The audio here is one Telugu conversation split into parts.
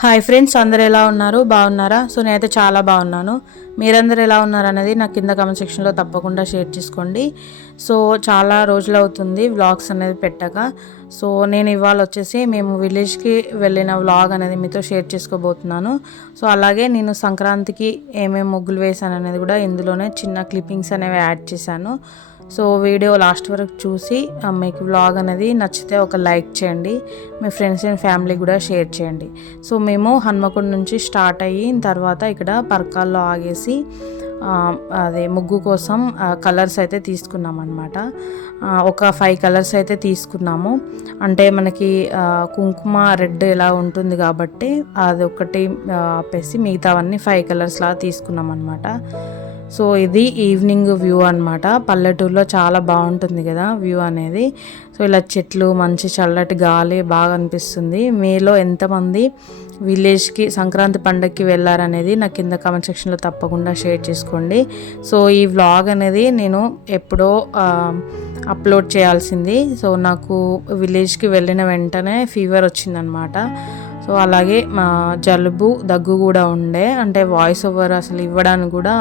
హాయ్ ఫ్రెండ్స్, అందరు ఎలా ఉన్నారు? బాగున్నారా? సో నేనైతే చాలా బాగున్నాను. మీరందరూ ఎలా ఉన్నారు అనేది నాకు కింద కామెంట్ సెక్షన్లో తప్పకుండా షేర్ చేసుకోండి. సో చాలా రోజులు అవుతుంది వ్లాగ్స్ అనేది పెట్టక. సో నేను ఇవాళ వచ్చేసి మేము విలేజ్కి వెళ్ళిన వ్లాగ్ అనేది మీతో షేర్ చేసుకోబోతున్నాను. సో అలాగే నేను సంక్రాంతికి ఏమేమి ముగ్గులు వేసాను అనేది కూడా ఇందులోనే చిన్న క్లిప్పింగ్స్ అనేవి యాడ్ చేశాను. సో వీడియో లాస్ట్ వరకు చూసి మీకు వ్లాగ్ అనేది నచ్చితే ఒక లైక్ చేయండి, మీ ఫ్రెండ్స్ అండ్ ఫ్యామిలీ కూడా షేర్ చేయండి. సో మేము హన్మకొండ నుంచి స్టార్ట్ అయిన తర్వాత ఇక్కడ పర్కాల్లో ఆగేసి అదే ముగ్గు కోసం కలర్స్ అయితే తీసుకున్నాం అనమాట. ఒక 5 కలర్స్ అయితే తీసుకున్నాము. అంటే మనకి కుంకుమ రెడ్ ఎలా ఉంటుంది కాబట్టి అది ఒకటి ఆపేసి మిగతావన్నీ 5 కలర్స్ లాగా తీసుకున్నాం అనమాట. సో ఇది ఈవినింగ్ వ్యూ అనమాట. పల్లెటూరులో చాలా బాగుంటుంది కదా వ్యూ అనేది. సో ఇలా చెట్లు, మంచి చల్లటి గాలి బాగా అనిపిస్తుంది. మీలో ఎంతమంది విలేజ్కి సంక్రాంతి పండగకి వెళ్ళారనేది నాకు కింద కామెంట్ సెక్షన్లో తప్పకుండా షేర్ చేసుకోండి. సో ఈ వ్లాగ్ అనేది నేను ఎప్పుడో అప్లోడ్ చేయాల్సింది. సో నాకు విలేజ్కి వెళ్ళిన వెంటనే ఫీవర్ వచ్చిందనమాట. సో అలాగే మా జలుబు దగ్గు కూడా ఉండే, అంటే వాయిస్ ఓవర్ అసలు ఇవ్వడానికి కూడా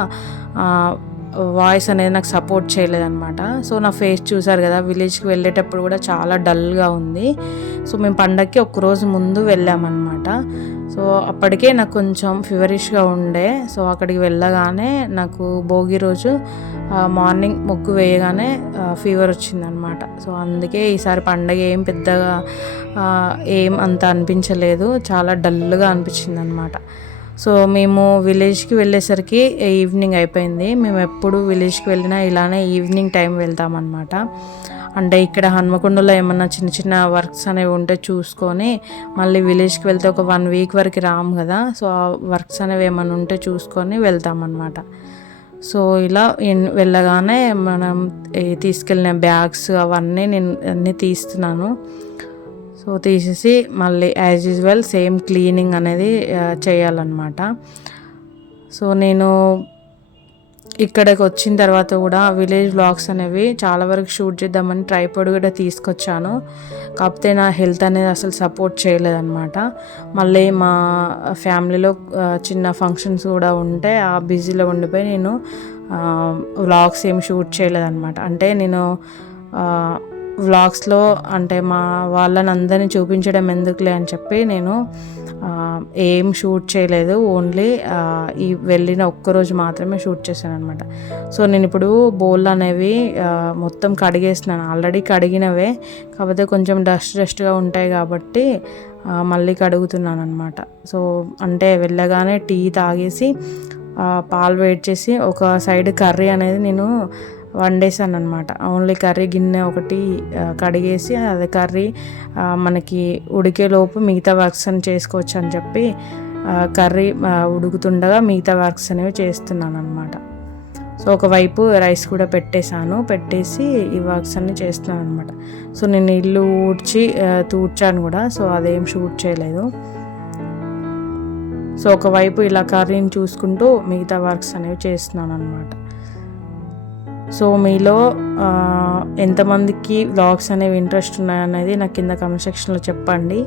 వాయిస్ అనేది నాకు సపోర్ట్ చేయలేదన్నమాట. సో నా ఫేస్ చూసారు కదా, విలేజ్కి వెళ్ళేటప్పుడు కూడా చాలా డల్గా ఉంది. సో మేము పండగకి ఒక్కరోజు ముందు వెళ్ళామన్నమాట. సో అప్పటికే నాకు కొంచెం ఫీవరిష్గా ఉండే. సో అక్కడికి వెళ్ళగానే నాకు భోగి రోజు మార్నింగ్ ముగ్గు వేయగానే ఫీవర్ వచ్చిందనమాట. సో అందుకే ఈసారి పండగ ఏం పెద్దగా ఏం అంత అనిపించలేదు, చాలా డల్గా అనిపించింది అనమాట. సో మేము విలేజ్కి వెళ్ళేసరికి ఈవినింగ్ అయిపోయింది. మేము ఎప్పుడు విలేజ్కి వెళ్ళినా ఇలానే ఈవినింగ్ టైం వెళ్తామన్నమాట. అంటే ఇక్కడ హన్మకొండలో ఏమన్నా చిన్న చిన్న వర్క్స్ అనేవి ఉంటే చూసుకొని మళ్ళీ విలేజ్కి వెళ్తే ఒక 1 వీక్ వరకు రాము కదా. సో ఆ వర్క్స్ అనేవి ఏమైనా ఉంటే చూసుకొని వెళ్తామన్నమాట. సో ఇలా వెళ్ళగానే మనం తీసుకెళ్ళిన బ్యాగ్స్ అవన్నీ నేను అన్నీ తీస్తున్నాను. సో తీసేసి మళ్ళీ యాజ్ యూజువల్ సేమ్ క్లీనింగ్ అనేది చేయాలన్నమాట. సో నేను ఇక్కడికి వచ్చిన తర్వాత కూడా విలేజ్ వ్లాగ్స్ అనేవి చాలా వరకు షూట్ చేద్దామని ట్రైపాడ్ కూడా తీసుకొచ్చాను. కాకపోతే నా హెల్త్ అనేది అసలు సపోర్ట్ చేయలేదన్నమాట. మళ్ళీ మా ఫ్యామిలీలో చిన్న ఫంక్షన్స్ కూడా ఉంటే ఆ బిజీలో ఉండిపోయి నేను వ్లాగ్స్ ఏం షూట్ చేయలేదన్నమాట. అంటే నేను వ్లాగ్స్లో అంటే మా వాళ్ళని అందరినీ చూపించడం ఎందుకులే అని చెప్పి నేను ఏం షూట్ చేయలేదు. ఓన్లీ ఈ వెళ్ళిన ఒక్కరోజు మాత్రమే షూట్ చేశాను అనమాట. సో నేను ఇప్పుడు బౌల్ అనేవి మొత్తం కడిగేస్తున్నాను. ఆల్రెడీ కడిగినవే, కాకపోతే కొంచెం డస్ట్గా ఉంటాయి కాబట్టి మళ్ళీ కడుగుతున్నాను అనమాట. సో అంటే వెళ్ళగానే టీ తాగేసి పాలు వేడి చేసి ఒక సైడ్ కర్రీ అనేది నేను వండేసాను అనమాట. ఓన్లీ కర్రీ గిన్నె ఒకటి కడిగేసి అది కర్రీ మనకి ఉడికేలోపు మిగతా వర్క్స్ అని చేసుకోవచ్చు అని చెప్పి కర్రీ ఉడుకుతుండగా మిగతా వర్క్స్ అనేవి చేస్తున్నాను అనమాట. సో ఒకవైపు రైస్ కూడా పెట్టేసి ఈ వర్క్స్ అన్నీ చేస్తున్నాను అనమాట. సో నేను ఇల్లు తూడ్చాను కూడా. సో అదేం షూట్ చేయలేదు. సో ఒకవైపు ఇలా కర్రీని చూసుకుంటూ మిగతా వర్క్స్ అనేవి చేస్తున్నాను అనమాట. సో మీలో ఎంతమందికి వ్లాగ్స్ అనేవి ఇంట్రెస్ట్ ఉన్నాయనేది నాకు కింద కామెంట్ సెక్షన్లో చెప్పండి.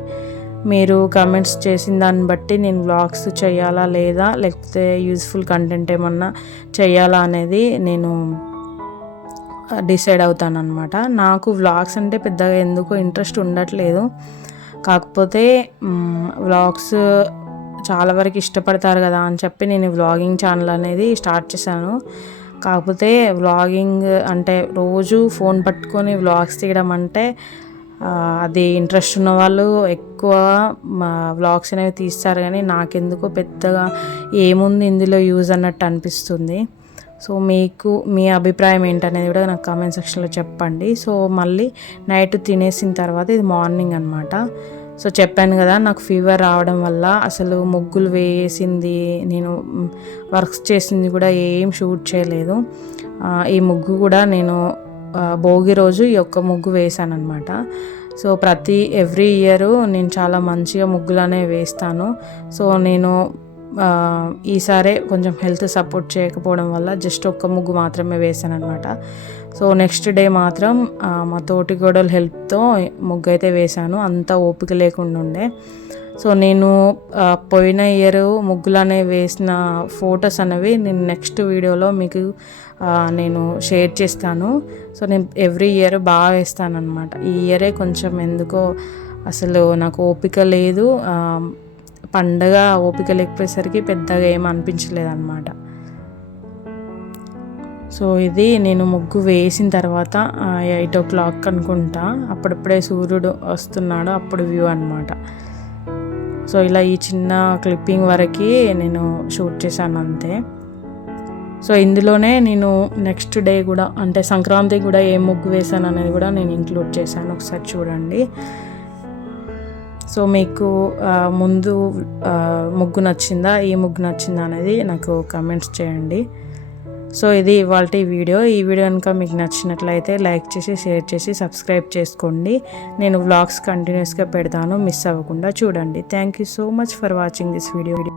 మీరు కామెంట్స్ చేసిన దాన్ని బట్టి నేను వ్లాగ్స్ చేయాలా లేదా, లేకపోతే యూజ్ఫుల్ కంటెంట్ ఏమన్నా చేయాలా అనేది నేను డిసైడ్ అవుతానన్నమాట. నాకు వ్లాగ్స్ అంటే పెద్దగా ఎందుకో ఇంట్రెస్ట్ ఉండట్లేదు. కాకపోతే వ్లాగ్స్ చాలా వరకు ఇష్టపడతారు కదా అని చెప్పి నేను వ్లాగింగ్ ఛానల్ అనేది స్టార్ట్ చేశాను. కాకపోతే వ్లాగింగ్ అంటే రోజు ఫోన్ పట్టుకొని వ్లాగ్స్ తీయడం అంటే అది ఇంట్రెస్ట్ ఉన్న వాళ్ళు ఎక్కువ వ్లాగ్స్ అనేవి తీస్తారు, కానీ నాకెందుకో పెద్దగా ఏముంది ఇందులో యూజ్ అన్నట్టు అనిపిస్తుంది. సో మీకు మీ అభిప్రాయం ఏంటనేది కూడా నాకు కామెంట్ సెక్షన్లో చెప్పండి. సో మళ్ళీ నైట్ తినేసిన తర్వాత ఇది మార్నింగ్ అనమాట. సో చెప్పాను కదా, నాకు ఫీవర్ రావడం వల్ల అసలు ముగ్గులు వేసింది నేను వర్క్స్ చేసింది కూడా ఏం షూట్ చేయలేదు. ఈ ముగ్గు కూడా నేను భోగి రోజు ఈ ఒక్క ముగ్గు వేసాను అనమాట. సో ఎవ్రీ ఇయర్ నేను చాలా మంచిగా ముగ్గులు అనేవి వేస్తాను. సో నేను ఈసారే కొంచెం హెల్త్ సపోర్ట్ చేయకపోవడం వల్ల జస్ట్ ఒక్క ముగ్గు మాత్రమే వేసాను అనమాట. సో నెక్స్ట్ డే మాత్రం మా తోటి గోడల హెల్ప్తో ముగ్గు అయితే వేశాను. అంత ఓపిక లేకుండా ఉండే. సో నేను పోయిన ఇయర్ ముగ్గులు అనేవి వేసిన ఫొటోస్ అనేవి నేను నెక్స్ట్ వీడియోలో మీకు నేను షేర్ చేస్తాను. సో నేను ఎవ్రీ ఇయర్ బాగా వేస్తాను అనమాట. ఈ ఇయరే కొంచెం ఎందుకో అసలు నాకు ఓపిక లేదు, పండగ ఓపిక లేకపోయేసరికి పెద్దగా ఏం అనిపించలేదు అనమాట. సో ఇది నేను ముగ్గు వేసిన తర్వాత 8 o'clock అనుకుంటా, అప్పుడప్పుడే సూర్యుడు వస్తున్నాడు, అప్పుడు వ్యూ అనమాట. సో ఇలా ఈ చిన్న క్లిప్పింగ్ వరకు నేను షూట్ చేశాను అంతే. సో ఇందులోనే నేను నెక్స్ట్ డే కూడా అంటే సంక్రాంతి కూడా ఏ ముగ్గు వేసాను అనేది కూడా నేను ఇంక్లూడ్ చేశాను, ఒకసారి చూడండి. సో మీకు ముందు ముగ్గు నచ్చిందా, ఈ ముగ్గు నచ్చిందా అనేది నాకు కమెంట్స్ చేయండి. సో ఇది ఇవాల్టి వీడియో. ఈ వీడియో కనుక మీకు నచ్చినట్లయితే లైక్ చేసి, షేర్ చేసి, సబ్స్క్రైబ్ చేసుకోండి. నేను వ్లాగ్స్ కంటిన్యూస్గా పెడతాను, మిస్ అవ్వకుండా చూడండి. Thank you so much for watching this video.